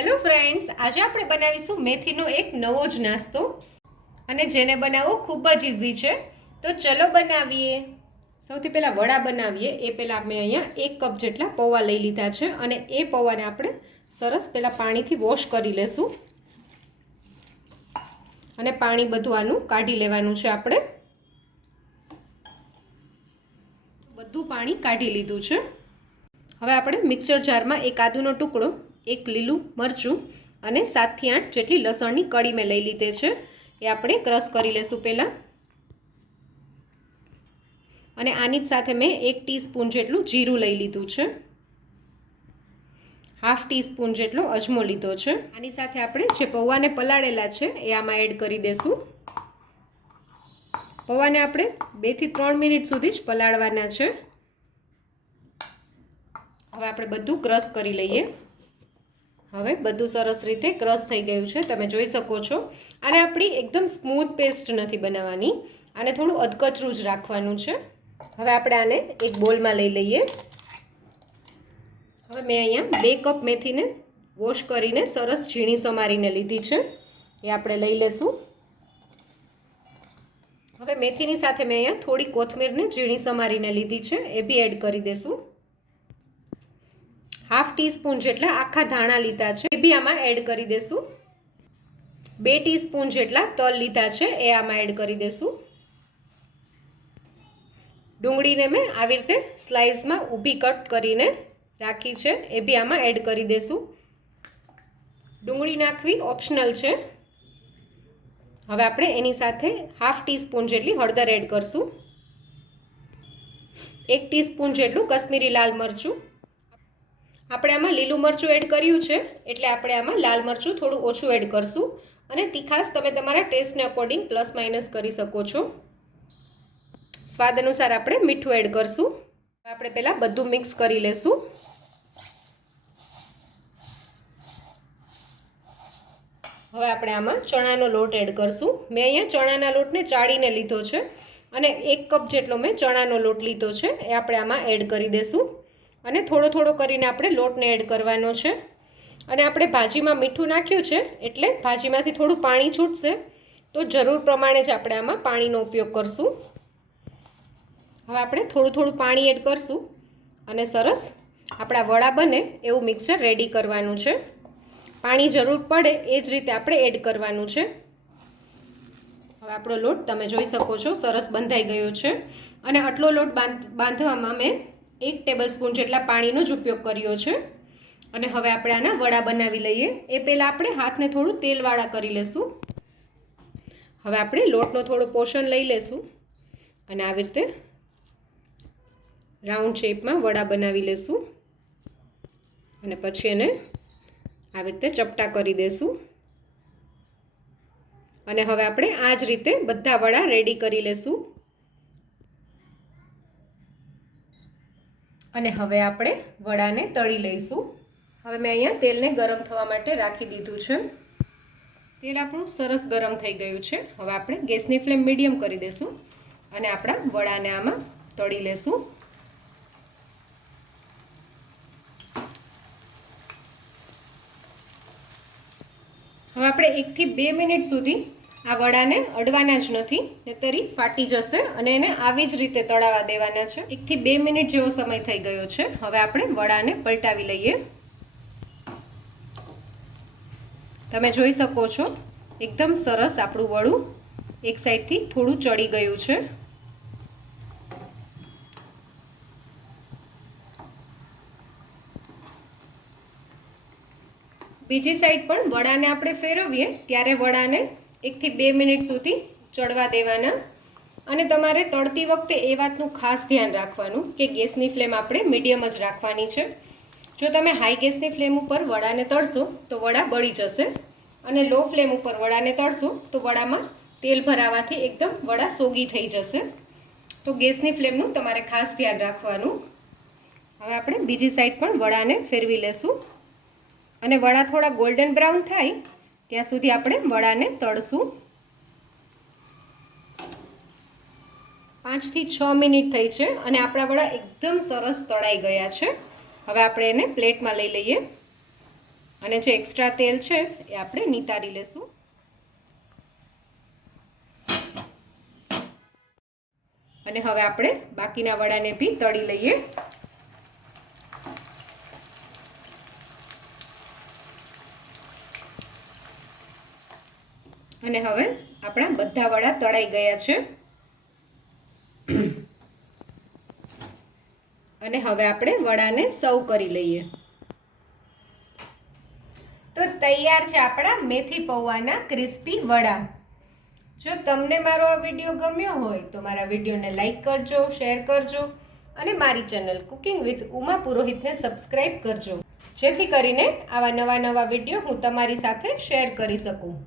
Hello friends, આજે આપણે બનાવીશું મેથીનો એક નવો જ નાસ્તો અને જેને બનાવવો ખૂબ જ ઇઝી છે. તો ચલો બનાવીએ. સૌથી પહેલાં વડા બનાવીએ એ પહેલાં મેં અહીંયા 1 કપ જેટલા પૌવા લઈ લીધા છે અને એ પૌવાને આપણે સરસ પહેલાં પાણીથી વોશ કરી લેશું અને પાણી બધું આનું કાઢી લેવાનું છે. આપણે બધું પાણી કાઢી લીધું છે. હવે આપણે મિક્સર જારમાં એક આદુનો ટુકડો, એક લીલું મરચું અને 7 થી 8 જેટલી લસણની કળી મેં લઈ લીધે છે. એ આપણે ક્રશ કરી લેશું પહેલાં. અને આની જ સાથે મેં 1 ટીસ્પૂન જેટલું જીરું લઈ લીધું છે. 1/2 ટીસ્પૂન જેટલો અજમો લીધો છે. આની સાથે આપણે જે પૌવાને પલાળેલા છે એ આમાં એડ કરી દેશું. પૌવાને આપણે 2 થી 3 મિનિટ સુધી જ પલાળવાના છે. હવે આપણે બધું ક્રશ કરી લઈએ. હવે બધું સરસ રીતે ક્રશ થઈ ગયું છે, તમે જોઈ શકો છો. આને આપણી એકદમ સ્મૂથ પેસ્ટ નથી બનાવવાની, આને થોડું અધકચરું જ રાખવાનું છે. હવે આપણે આને એક બોલમાં લઈ લઈએ. હવે મેં અહીંયા 2 કપ મેથીને વોશ કરીને સરસ ઝીણી સમારીને લીધી છે, એ આપણે લઈ લેશું. હવે મેથીની સાથે મેં અહીંયા થોડી કોથમીરને ઝીણી સમારીને લીધી છે, એ બી એડ કરી દેશું. 1/2 ટીસ્પૂન જેટલા આખા ધાણા લીધા છે, એ બી આમાં એડ કરી દેશું. 2 ટીસ્પૂન જેટલા તલ લીધા છે, એ આમાં એડ કરી દેશું. ડુંગળીને મેં આવી રીતે સ્લાઇસમાં ઊભી કટ કરીને રાખી છે, એ બી આમાં એડ કરી દેશું. ડુંગળી નાખવી ઓપ્શનલ છે. હવે આપણે એની સાથે 1/2 ટીસ્પૂન જેટલી હળદર એડ કરશું. 1 ટીસ્પૂન જેટલું કશ્મીરી લાલ મરચું. આપણે આમાં લીલું મરચું એડ કર્યું છે એટલે આપણે આમાં લાલ મરચું થોડું ઓછું એડ કરશું. અને તીખાશ તમે તમારા ટેસ્ટને અકોર્ડિંગ પ્લસ માઇનસ કરી શકો છો. સ્વાદ અનુસાર આપણે મીઠું એડ કરશું. આપણે પહેલાં બધું મિક્સ કરી લેશું. હવે આપણે આમાં ચણાનો લોટ એડ કરશું. મેં અહીંયા ચણાના લોટને ચાળીને લીધો છે અને 1 કપ જેટલો મેં ચણાનો લોટ લીધો છે, એ આપણે આમાં એડ કરી દઈશું. અને થોડો થોડો કરીને આપણે લોટને એડ કરવાનો છે. અને આપણે ભાજીમાં મીઠું નાખ્યું છે એટલે ભાજીમાંથી થોડું પાણી છૂટશે, તો જરૂર પ્રમાણે જ આપણે આમાં પાણીનો ઉપયોગ કરશું. હવે આપણે થોડું થોડું પાણી એડ કરશું અને સરસ આપણા વડા બને એવું મિક્સચર રેડી કરવાનું છે. પાણી જરૂર પડે એ જ રીતે આપણે એડ કરવાનું છે. હવે આપણો લોટ તમે જોઈ શકો છો સરસ બંધાઈ ગયો છે. અને આટલો લોટ બાંધવામાં મેં 1 ટેબલસ્પૂન જેટલા પાણીનો જ ઉપયોગ કર્યો છે. અને હવે આપણે આના વડા બનાવી લઈએ. એ પહેલાં આપણે હાથને થોડું તેલવાળા કરી લેશું. હવે આપણે લોટનો થોડો પોર્શન લઈ લેશું અને આવી રીતે રાઉન્ડ શેપમાં વડા બનાવી લેશું. અને પછી એને આવી રીતે ચપટા કરી દેશું. અને હવે આપણે આ જ રીતે બધા વડા રેડી કરી લેશું. અને હવે આપણે વડાને તળી લઈશું. હવે મેં અહીંયા તેલને ગરમ થવા માટે રાખી દીધું છે. તેલ આપણું સરસ ગરમ થઈ ગયું છે. હવે આપણે ગેસની ફ્લેમ મીડિયમ કરી દઈશું અને આપણા વડાને આમાં તળી લેશું. હવે આપણે 1 થી 2 મિનિટ સુધી આ વડાને અડવાના જ નથી, નહીંતર ફાટી જશે. અને એને આવી જ રીતે તળાવા દેવાના છે. 1 થી 2 મિનિટ જેવો સમય થઈ ગયો છે. હવે આપણે વડાને પલટાવી લઈએ. તમે જોઈ શકો છો એકદમ સરસ આપણું વડું એક સાઈડથી થોડું ચડી ગયું છે. બીજી સાઈડ પણ વડાને આપણે ફેરવીએ ત્યારે વડાને 1 થી 2 મિનિટ સુધી ચડવા દેવાના. અને તમારે તળતી વખતે એ વાતનું ખાસ ધ્યાન રાખવાનું કે ગેસની ફ્લેમ આપણે મીડિયમ જ રાખવાની છે. જો તમે હાઈ ગેસની ફ્લેમ ઉપર વડાને તળશો તો વડા બળી જશે, અને લો ફ્લેમ ઉપર વડાને તળશો તો વડામાં તેલ ભરાવાથી એકદમ વડા સોગી થઈ જશે. તો ગેસની ફ્લેમનું તમારે ખાસ ધ્યાન રાખવાનું. હવે આપણે બીજી સાઈડ પણ વડાને ફેરવી લેશું. અને વડા થોડા ગોલ્ડન બ્રાઉન થાય ત્યાં સુધી આપણે વડાને તળશું. 5 થી 6 મિનિટ થઈ છે અને આપણા વડા એકદમ સરસ તળાઈ ગયા છે. હવે આપણે એને પ્લેટમાં લઈ લઈએ. અને જે એક્સ્ટ્રા તેલ છે એ આપણે નિતારી લેશું. અને હવે આપણે બાકીના વડાને બી તળી લઈએ. અને હવે આપણા બધા વડા તળાઈ ગયા છે. અને હવે આપણે વડાને સર્વ કરી લઈએ. તો તૈયાર છે આપણા મેથી પૌવાના ક્રિસ્પી વડા. જો તમને મારો આ વિડીયો ગમ્યો હોય તો મારા વિડીયોને લાઈક કરજો, શેર કરજો અને મારી ચેનલ કુકિંગ વિથ ઉમા પુરોહિતને સબસ્ક્રાઈબ કરજો, જેથી કરીને આવા નવા વિડીયો હું તમારી સાથે શેર કરી શકું.